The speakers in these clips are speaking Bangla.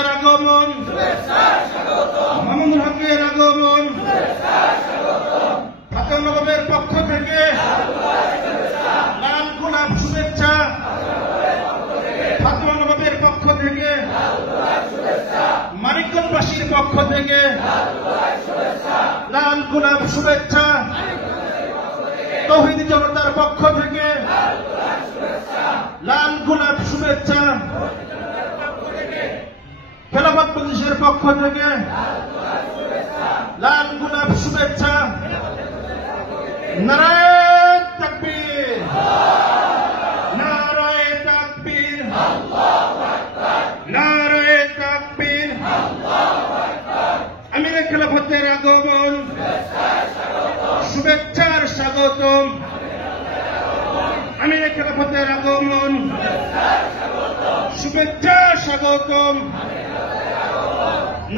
হকের আগমন, মামুনুল হকের আগমন, ঢাকা নবাবের পক্ষ থেকে লাল গোলাপ শুভেচ্ছা, ফাতেমা নবাবের পক্ষ থেকে, মানিকগঞ্জবাসীর পক্ষ থেকে লাল গোলাপ শুভেচ্ছা, তৌহিদি জনতার পক্ষ থেকে লাল গোলাপ শুভেচ্ছা, খেলাফত মজলিসের পক্ষ থেকে লাল গোলাপ শুভেচ্ছা। নারায়ে তাকবীর, নারায়ে তাকবীর, নারায়ে তাকবীর। আমিরে খেলাফতের আগমন, শুভেচ্ছার স্বাগতম। আমিরে খেলাফতের আগমন, শুভেচ্ছা স্বাগতম।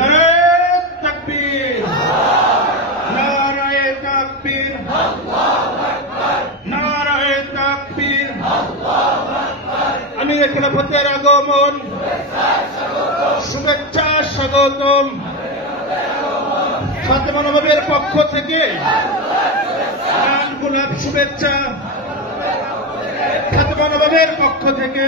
নারায়ে তাকবীর, নারায়ে তাকবীর, নারায়ে তাকবীর। আমিরে খেলাফতের আগমন, শুভেচ্ছা স্বাগতম। ফাতেমা নবাবের পক্ষ থেকে লাল গোলাপ শুভেচ্ছা, ফাতেমা নবাবের পক্ষ থেকে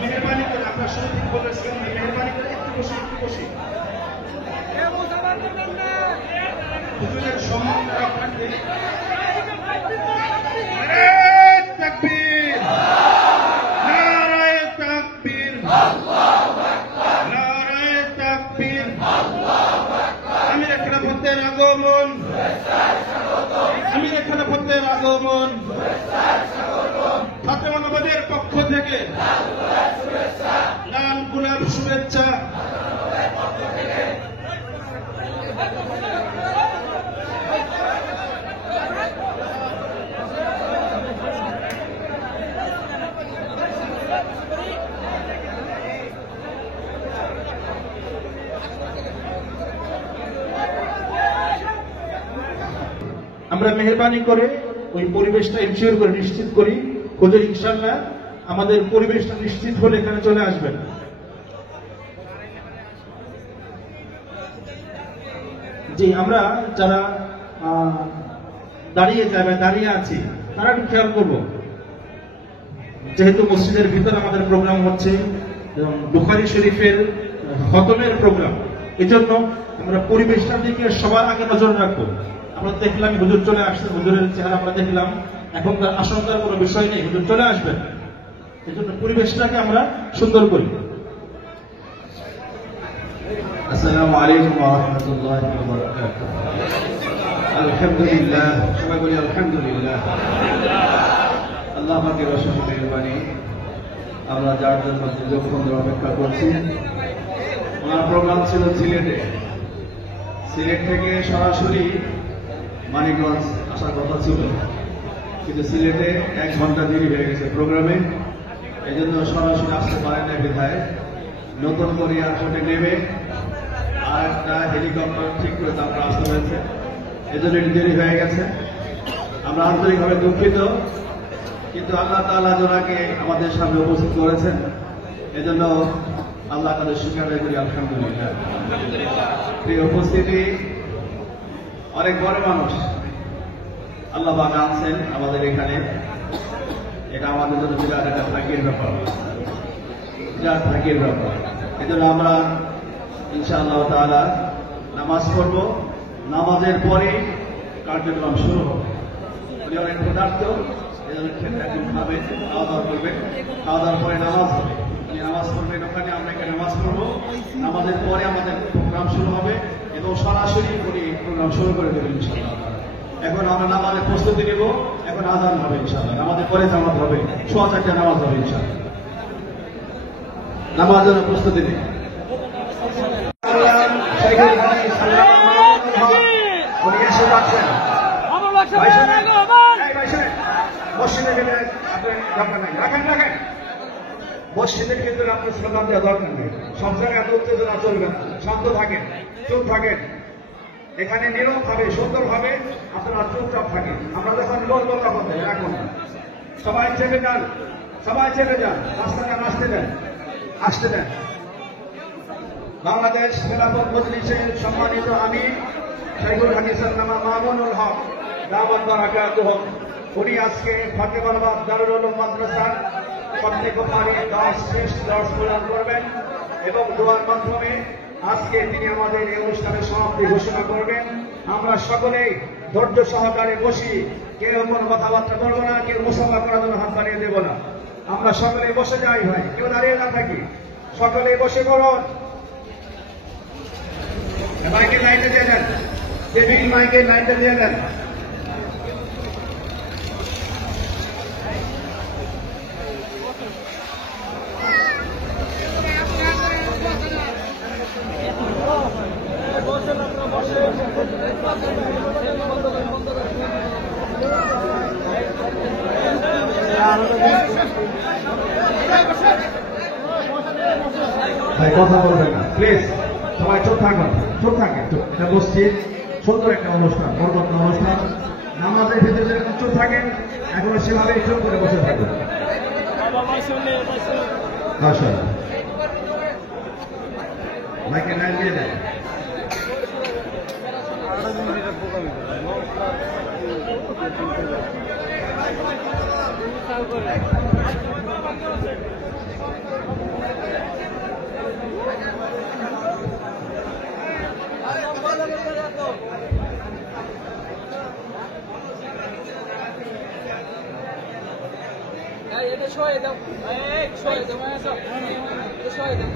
মেহরবানি করে আপনার শুরু থেকে বলেছিলেন, মেহরবানি করে একটু বসে, একটু বসে। হুজুরের সম্মান রাখবেন। নারায়ে তাকবীর, নারায়ে তাকবীর, নারায়ে তাকবীর। আমিরে খেলাফতের আগমন, আমিরে খেলাফতের আগমন, ফাতেমা নবাবের পক্ষ থেকে লাল গোলাপ শুভেচ্ছা। আমরা মেহরবানি করে ওই পরিবেশটা ইনশিওর করে নিশ্চিত করি, হুজুর ইনশাআল্লাহ আমাদের পরিবেশটা নিশ্চিত হলে এখানে চলে আসবেন। জি, আমরা যারা দাঁড়িয়ে যাবে, দাঁড়িয়ে আছি, তারা একটু খেয়াল করবো, যেহেতু মসজিদের ভিতরে আমাদের প্রোগ্রাম হচ্ছে, বুখারী শরীফের খতমের প্রোগ্রাম, এজন্য আমরা পরিবেশটার দিকে সবার আগে নজর রাখবো। আমরা দেখলাম হুজুর চলে আসছে, হুজুরের চেহারা আমরা দেখলাম, এখন তার আশঙ্কার কোনো বিষয় নেই, হুজুর চলে আসবেন। এই জন্য পরিবেশটাকে আমরা সুন্দর করি। আসসালামু আলাইকুম ওয়া রাহমাতুল্লাহি ওয়া বারাকাতুহু। আলহামদুলিল্লাহ, সবাই বলি আলহামদুলিল্লাহ। আল্লাহ পাকের অশেষ মেহেরবানি, আমরা যার জন্য দীর্ঘক্ষণ ধরে অপেক্ষা করছি। ওনার প্রোগ্রাম ছিল সিলেটে, সিলেট থেকে সরাসরি মানিকগঞ্জ আসার কথা ছিল, কিন্তু সিলেটে 1 ঘন্টা দেরি হয়ে গেছে প্রোগ্রামে, এই জন্য সরাসরি আসতে পারে না। বিধায় নতুন করে এয়ারপোর্টে নেমে আর একটা হেলিকপ্টার ঠিক করে তারপর আসতে হয়েছে, এজন্য একটু দেরি হয়ে গেছে। আমরা আন্তরিকভাবে দুঃখিত, কিন্তু আল্লাহ তাআলা যাকে আমাদের সামনে উপস্থিত করেছেন, এজন্য আল্লাহ তাদের শুকর আদায় করি আলহামদুলিল্লাহ। এই উপস্থিতি অনেক বড় মানুষ আল্লাহ পাক আনছেন আমাদের এখানে, এটা আমাদের জন্য বিরাট একটা ভাগ্যের ব্যাপার, বিরাট ভাগ্যের ব্যাপার। এজন্য আমরা ইনশাআল্লাহ তাআলা নামাজ পড়ব, নামাজের পরে কার্যক্রম শুরু হবে। উনি অনেক ক্ষুধার্ত, এজন্য একদম খাবেন, খাওয়া দাওয়া করবেন, খাওয়া দাওয়ার পরে নামাজ হবে, উনি নামাজ পড়বেন ওখানে, আমরা এখানে নামাজ পড়বো। নামাজের পরে আমাদের প্রোগ্রাম শুরু হবে এবং সরাসরি উনি প্রোগ্রাম শুরু করে দেবেন ইনশাআল্লাহ। এখন আমরা নামাজের প্রস্তুতি নেব, এখন আযান হবে ইনশাআল্লাহ, নামাজের পরে জামাত হবে, 4:15 নামাজ হবে ইনশাআল্লাহ। নামাজের জন্য প্রস্তুতি নেই। উনি এসে যাচ্ছেন, মসজিদে গেলে আপনার দরকার নাই, রাখেন রাখেন মসজিদের ক্ষেত্রে আপনার স্লোগান দেওয়া দরকার নেই। সব জায়গায় এত উত্তেজনা চলবে না, শান্ত থাকেন, চুপ থাকেন। এখানে নীরব ভাবে সুন্দর ভাবে আপনারা চুপচাপ থাকেন। আমরা যখন বলবো তখন এখন সবাই চেপে যান, সবাই চেপে যান, রাস্তাঘাট আসতে দেন, আসতে দেন। বাংলাদেশ খেলাফত মজলিসের সম্মানিত আমির শাইখুল হাদিস আল্লামা মামুনুল হক দাওয়াত বারাকাতুহু, উনি আজকে ফাতেমাবাদ দারুল উলুম মাদ্রাসার প্রত্যেক পারে 10 শেষ দর্শ প্রদান করবেন এবং দোয়ার মাধ্যমে আজকে তিনি আমাদের এই অনুষ্ঠানের সমাপ্তি ঘোষণা করবেন। আমরা সকলেই ধৈর্য সহকারে বসি, কেউ কোনো কথাবার্তা করবো না, কেউ মুসাফা করার জন্য হাত বাড়িয়ে দেবো না। আমরা সকলে বসে যাই ভাই, কেউ দাঁড়িয়ে না থাকি, সকলে বসে করুন। মাইকে লাইনটা দিয়ে দেন, টেবিল মাইকে লাইনটা দিয়ে দেন। ভাই কথা বলবেন না প্লিজ, সবাই চুপ থাকুন, চুপ থাকেন। এটা মসজিদ, সুন্দর একটা অনুষ্ঠান, বরকত অনুষ্ঠান। নামাজের ভিতরে যেরকম চুপ থাকেন, এখন সেভাবে চুপ করে বসে থাকুন। আচ্ছা, মাইকে লাইন দিয়ে দেন। এটা সরে দাও, সরে দাও, এটা সরে দাও।